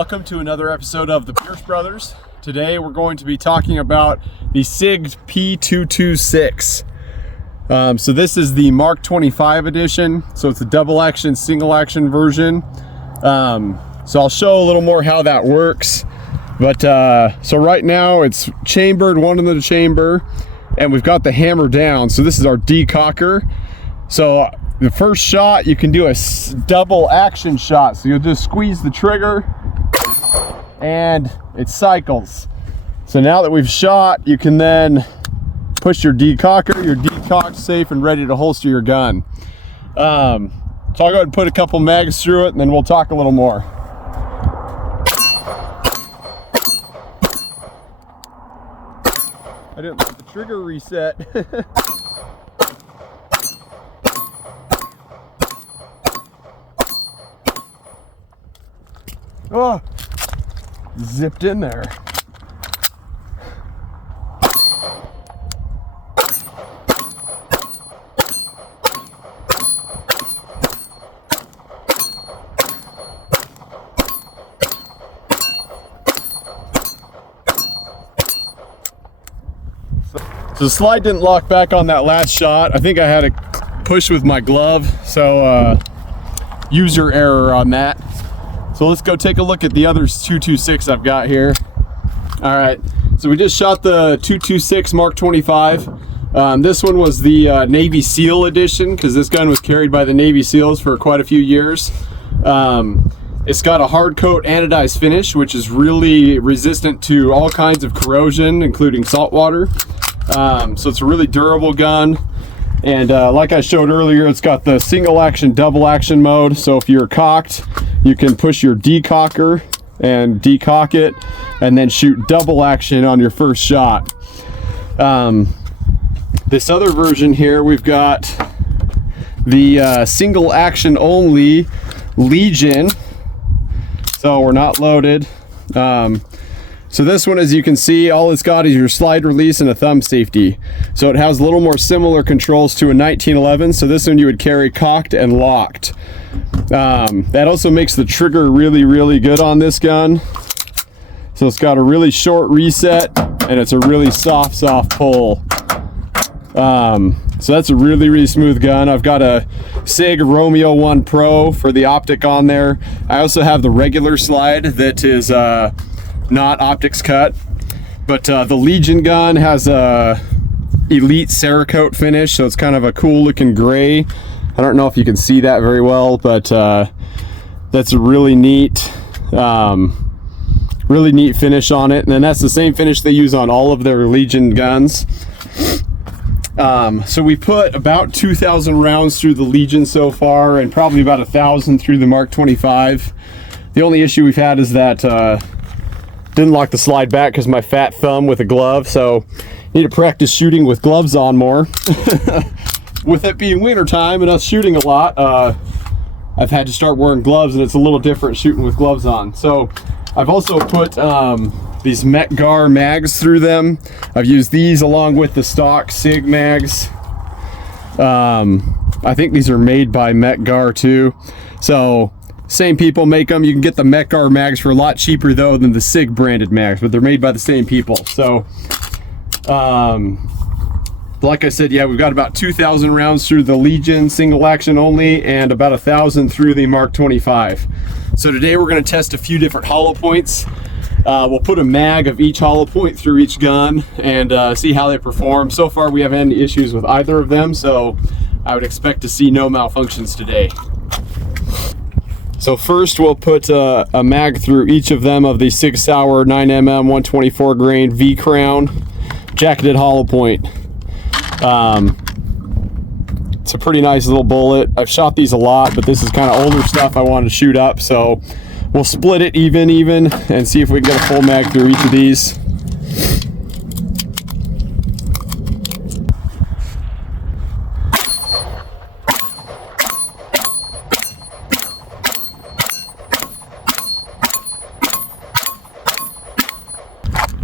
Welcome to another episode of the Pierce Brothers. Today we're going to be talking about the Sig P226. So this is the Mark 25 edition. So it's a double action, single action version. So I'll show a little more how that works. But so right now it's chambered, one in the chamber, and we've got the hammer down. So this is our decocker. So the first shot, you can do a double action shot. So you'll just squeeze the trigger and it cycles. So now that we've shot, you can then push your decocker. You're decocked, safe, and ready to holster your gun. So I'll go ahead and put a couple mags through it, and then we'll talk a little more. I didn't let the trigger reset. Oh, zipped in there. So the slide didn't lock back on that last shot. I think I had to push with my glove, so user error on that. So let's go take a look at the other 226 I've got here. All right, so we just shot the 226 Mark 25. This one was the Navy SEAL edition, because this gun was carried by the Navy SEALs for quite a few years. It's got a hard coat anodized finish, which is really resistant to all kinds of corrosion, including salt water. So it's a really durable gun. And like I showed earlier, it's got the single action, double action mode. So if you're cocked, you can push your decocker and decock it, and then shoot double action on your first shot. This other version here, we've got the single action only Legion. So we're not loaded. So this one, as you can see, all it's got is your slide release and a thumb safety. So it has a little more similar controls to a 1911. So this one you would carry cocked and locked. That also makes the trigger really, really good on this gun. So it's got a really short reset, and it's a really soft pull. So that's a really, really smooth gun. I've got a Sog Romeo 1 Pro for the optic on there. I also have the regular slide that is not optics cut, but the Legion gun has a elite Cerakote finish, so it's kind of a cool looking gray. I don't know if you can see that very well, but that's a really neat finish on it. And then that's the same finish they use on all of their Legion guns. So we put about 2,000 rounds through the Legion so far, and probably about 1,000 through the Mark 25. The only issue we've had is that didn't lock the slide back because my fat thumb with a glove, so need to practice shooting with gloves on more. With it being winter time and us shooting a lot, I've had to start wearing gloves, and it's a little different shooting with gloves on. So I've also put these MetGar mags through them. I've used these along with the stock Sig mags. I think these are made by MetGar too. So same people make them. You can get the MetGar mags for a lot cheaper though than the Sig branded mags, but they're made by the same people. So like I said, yeah, we've got about 2,000 rounds through the Legion single action only, and about 1,000 through the Mark 25. So today we're going to test a few different hollow points. We'll put a mag of each hollow point through each gun and see how they perform. So far we haven't had any issues with either of them, so I would expect to see no malfunctions today. So first we'll put a mag through each of them of the Sig Sauer 9mm 124 grain V Crown jacketed hollow point. It's a pretty nice little bullet. I've shot these a lot, but this is kind of older stuff I wanted to shoot up, so we'll split it even and see if we can get a full mag through each of these.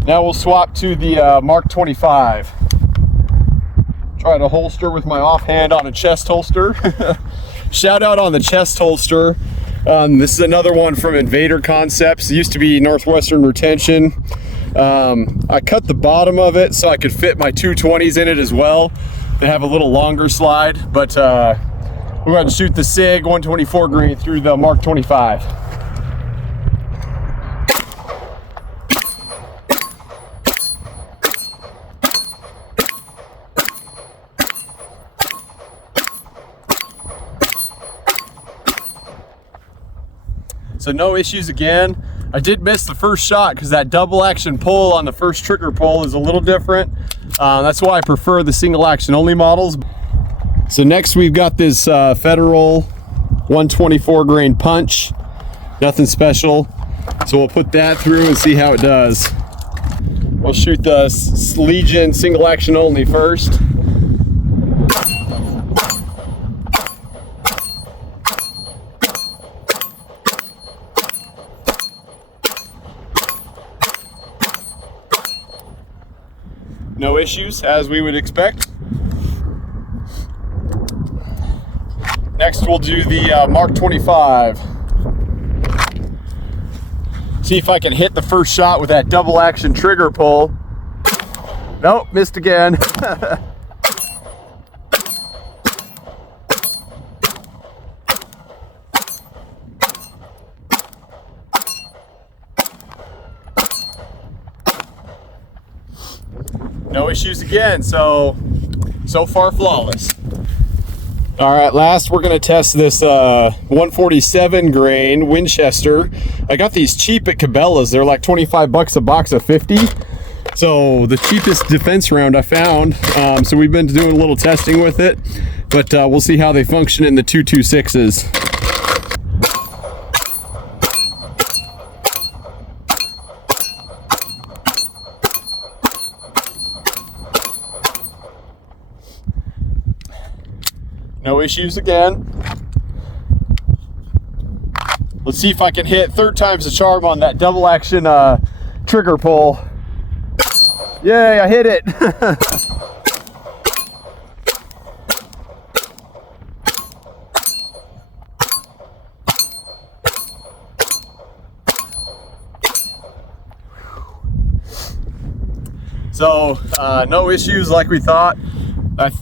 Now we'll swap to the Mark 25. Try to holster with my offhand on a chest holster. Shout out on the chest holster. This is another one from Invader Concepts. It used to be Northwestern Retention. I cut the bottom of it so I could fit my 220s in it as well. They have a little longer slide, but we're going to shoot the Sig 124 grain through the Mark 25. So no issues again. I did miss the first shot because that double action pull on the first trigger pull is a little different. That's why I prefer the single action only models. So next we've got this Federal 124 grain punch. Nothing special. So we'll put that through and see how it does. We'll shoot the Legion single action only first. No issues, as we would expect. Next, we'll do the Mark 25. See if I can hit the first shot with that double action trigger pull. Nope, missed again. No issues again, so far flawless. All right, last we're gonna test this 147 grain Winchester. I got these cheap at Cabela's. They're like 25 bucks a box of 50. So the cheapest defense round I found. So we've been doing a little testing with it, but we'll see how they function in the 226s. No issues again. Let's see if I can hit third time's the charm on that double action trigger pull. Yay, I hit it. So no issues like we thought.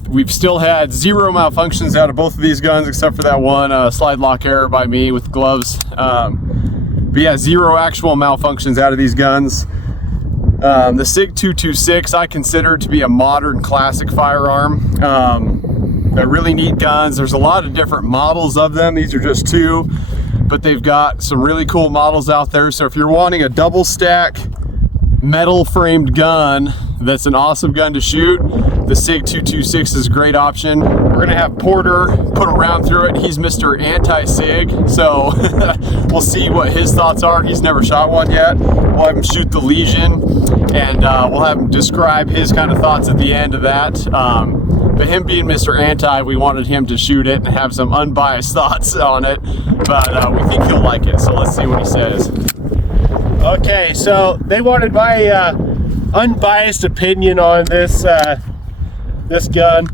We've still had 0 malfunctions out of both of these guns, except for that one slide lock error by me with gloves. But yeah, 0 actual malfunctions out of these guns. The Sig 226 I consider to be a modern classic firearm. They're really neat guns. There's a lot of different models of them. These are just 2, but they've got some really cool models out there. So if you're wanting a double stack metal framed gun that's an awesome gun to shoot, the Sig 226 is a great option. We're gonna have Porter put a round through it. He's Mr. Anti-Sig, so we'll see what his thoughts are. He's never shot one yet. We'll have him shoot the Legion, and we'll have him describe his kind of thoughts at the end of that. But him being Mr. Anti, we wanted him to shoot it and have some unbiased thoughts on it, but we think he'll like it, so let's see what he says. Okay, so they wanted my unbiased opinion on this this gun.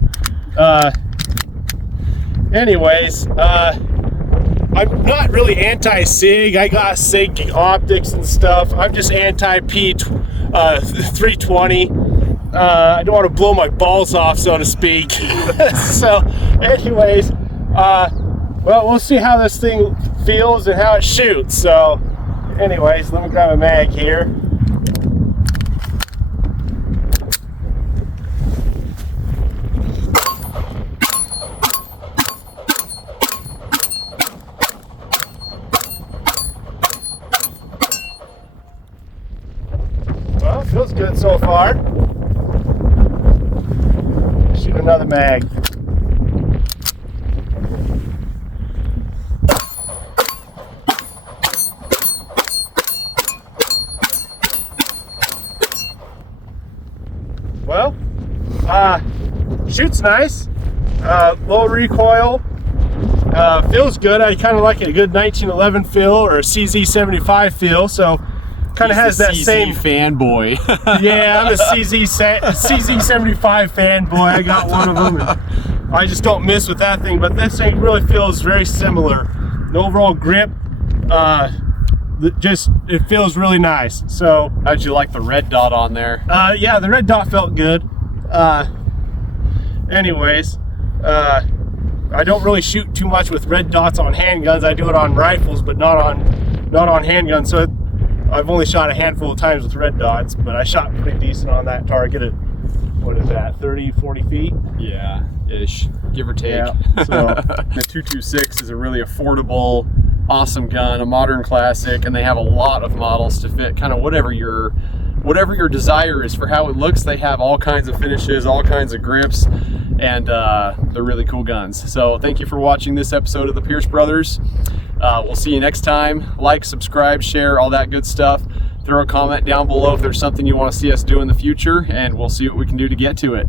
Anyways, I'm not really anti-Sig. I got Sig optics and stuff. I'm just anti-P320. I don't want to blow my balls off, so to speak. So, anyways, well, we'll see how this thing feels and how it shoots. So, anyways, let me grab a mag here. Well, feels good so far. Shoot another mag. Well, shoots nice. Low recoil. Feels good. I kind of like a good 1911 feel or a CZ75 feel. So kind of has that CZ same fanboy. Yeah, I'm a CZ75 fanboy. I got one of them. And I just don't miss with that thing, but this thing really feels very similar the overall grip, it feels really nice. So how'd you like the red dot on there? yeah, the red dot felt good. Anyways, I don't really shoot too much with red dots on handguns. I do it on rifles, but not on handguns. So I've only shot a handful of times with red dots, but I shot pretty decent on that target at, what is that, 30, 40 feet? Yeah, ish, give or take. Yeah, so the 226 is a really affordable, awesome gun, a modern classic, and they have a lot of models to fit kind of whatever your desire is for how it looks. They have all kinds of finishes, all kinds of grips, and they're really cool guns. So thank you for watching this episode of the Pierce Brothers. We'll see you next time. Like, subscribe, share, all that good stuff. Throw a comment down below if there's something you want to see us do in the future, and we'll see what we can do to get to it.